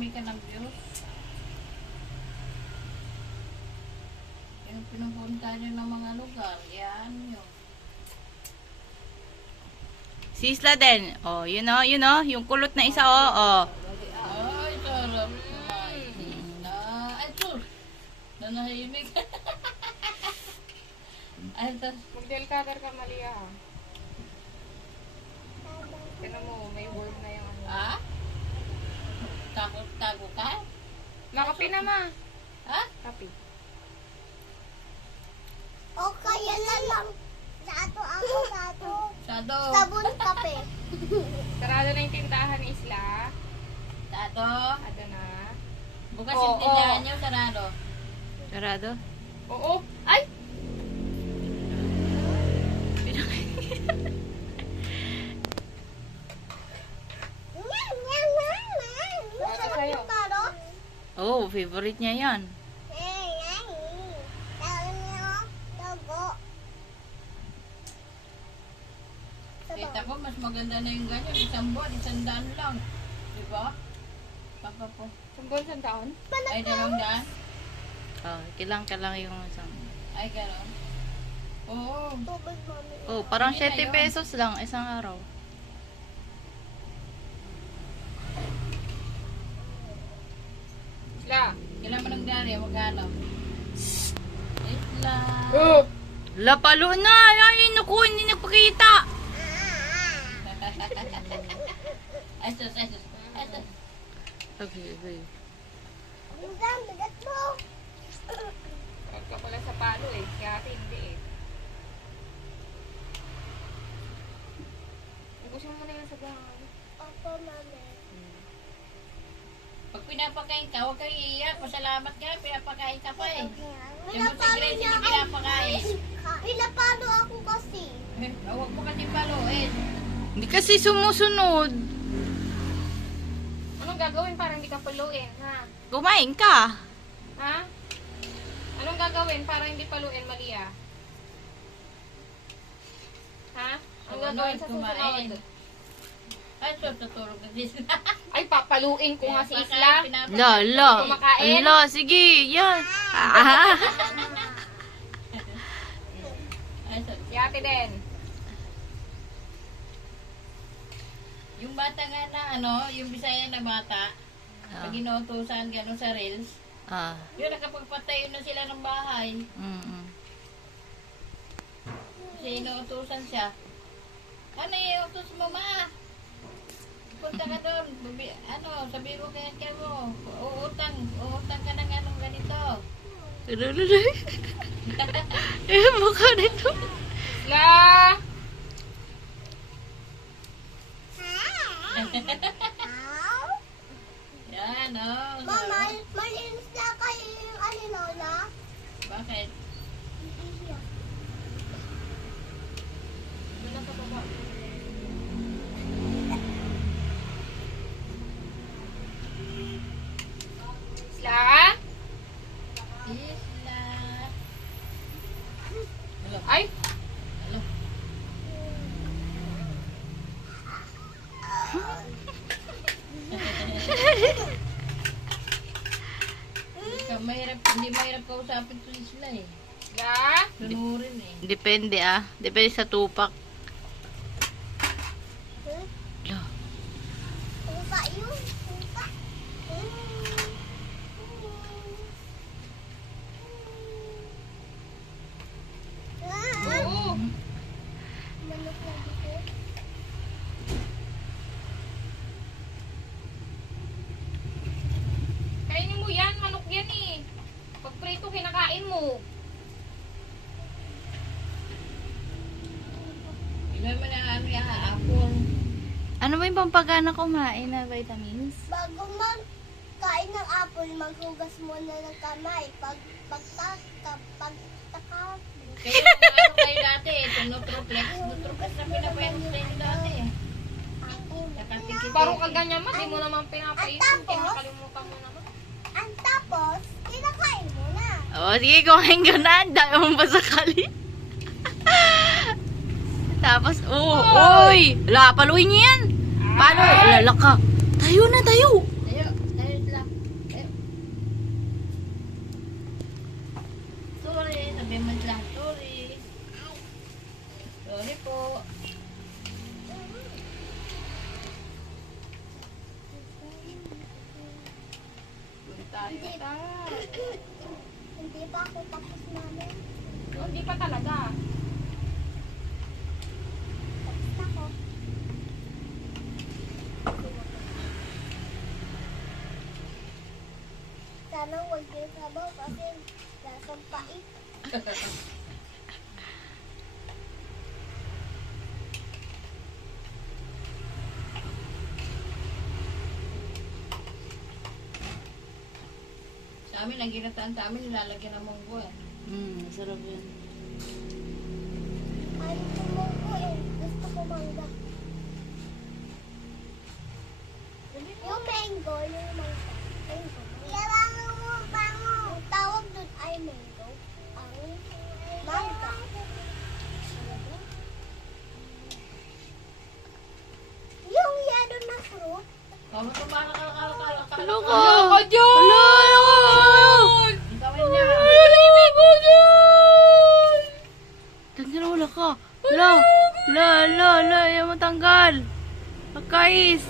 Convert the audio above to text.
marami ka ng views. Yung pinupunta nyo ng mga lugar, yan yun. Si Isla din. Oh, you know, yung kulot na isa, oh. Ay, sarap. Ay, sus. Nanahimik. Ay, tas. Mag-del cutter ka, Malia. Tignan mo, may word na yung ano. Ha? Tago ka? Nakapi na, ma. Ha? Kapi. O kaya na lang. Sato ako, sato. Sado. Sabon kape. Sarado na yung tindahan ni Isla. Sado. Ado na. Bukas Oo, yung tindahan oo. nyo, sarado. Sarado? Oo. Ay! Masarap sa'yo. yung taro. Oh, favorite niya yan. Kita ko, mas maganda na yung ganyan. Isang buwan, 100 lang. Diba? Papa po. Sambon sa taon? Ay, 200? Oh, kilang yung isang... Ay, gano'n. Oo. Oh, parang Hindi na 7 yun. pesos lang isang araw. Isla. Kailan mo nang dari? Magkano? Isla. Oh! Lapalo na! Ay, naku, hindi nagpakita! Ay, sus, ay, sus. Ay, sus. Okay, okay. Huwag ka pala sa palo eh. Kaya ate hindi eh. Ubusin mo na yan sa bahay. Pag pinapakain ka, huwag kang iiyak. Pasalamat ka, pinapakain ka pa eh. Yung mo si Pinapalo Grace, niya hindi pinapakain. Pinapalo ako kasi. Huwag mo kasi paluin. Hindi kasi sumusunod. Anong gagawin para hindi ka paluin, ha? Kumain ka. Ha? Anong gagawin para hindi paluin, Malia? Ha? Anong gagawin sa Kumain. susunod? Ay, sus, tutulog na din. Ay, papaluin ko nga si Isla. Lala. Kumakain? Ala, sige, yan. Ah. Ay, sus. Si ate din. Yung bata nga na, yung Bisaya na bata, pag inuutusan gano'n sa reels, Ah. yun, nakapagpatayo na sila ng bahay. Mm. Kasi inuutusan siya. Ano yung utos mo, ma? Punta ka doon. Sabi mo kaya mo, uutang ka ng anong ganito. Eh, mukha nito. Isla! Yan, Mama, malinis na kayo yung Lola. Bakit? Doon sa baba. Isla? Isla. Hello. Ay! Hello. Hindi mahirap kausapin to Isla eh. Isla? Tunurin eh. Depende ah. Depende sa tupak. Ala. Pupa yun. Pupa. Oo. Manok na dito. Kainin mo yan. Manok yan eh. Pag prito, kinakain mo. Iba mo na apple. Ano ba yung pampagana kumain na vitamins? Bago magkain ng apple, maghugas muna ng kamay. Pagtaka. Kaya ano kayo dati, ito Nutroflex. Nutroflex na pinapayos tayo dati eh. Nakatikip. Parang kaganyan mo. Di mo naman pinapainom. At tapos? Kinakalimutan mo naman. Ang tapos, kinakain mo na. Oh, sige, kumain ka na. Ang dami mong pasakali. Tapos, uy! Wala, paluin niyo yan. Paano? Lala ka. Tayo na, tayo. Tayo, tayo sila. Tayo na. Hindi pa ako tapos mami. Oh, hindi pa talaga. Tapos na ako. Sana huwag niyo sabaw kasi lasang pait. Sa amin, ang ginataan sa amin, nilalagyan ng munggo eh. Masarap yun. Ay, tumuko eh. Gusto ko mangga. Yung mango, yung mangga. Mango. Bango mo, bango. Ang tawag doon ay mango. Ang mangga. Yung yado na fruit. Kamo ito para Hello ko! Ako dyan! Hello! Gawin niya. Tanggal wala ka. La, la, la, la, ayaw matanggal. Pagkais.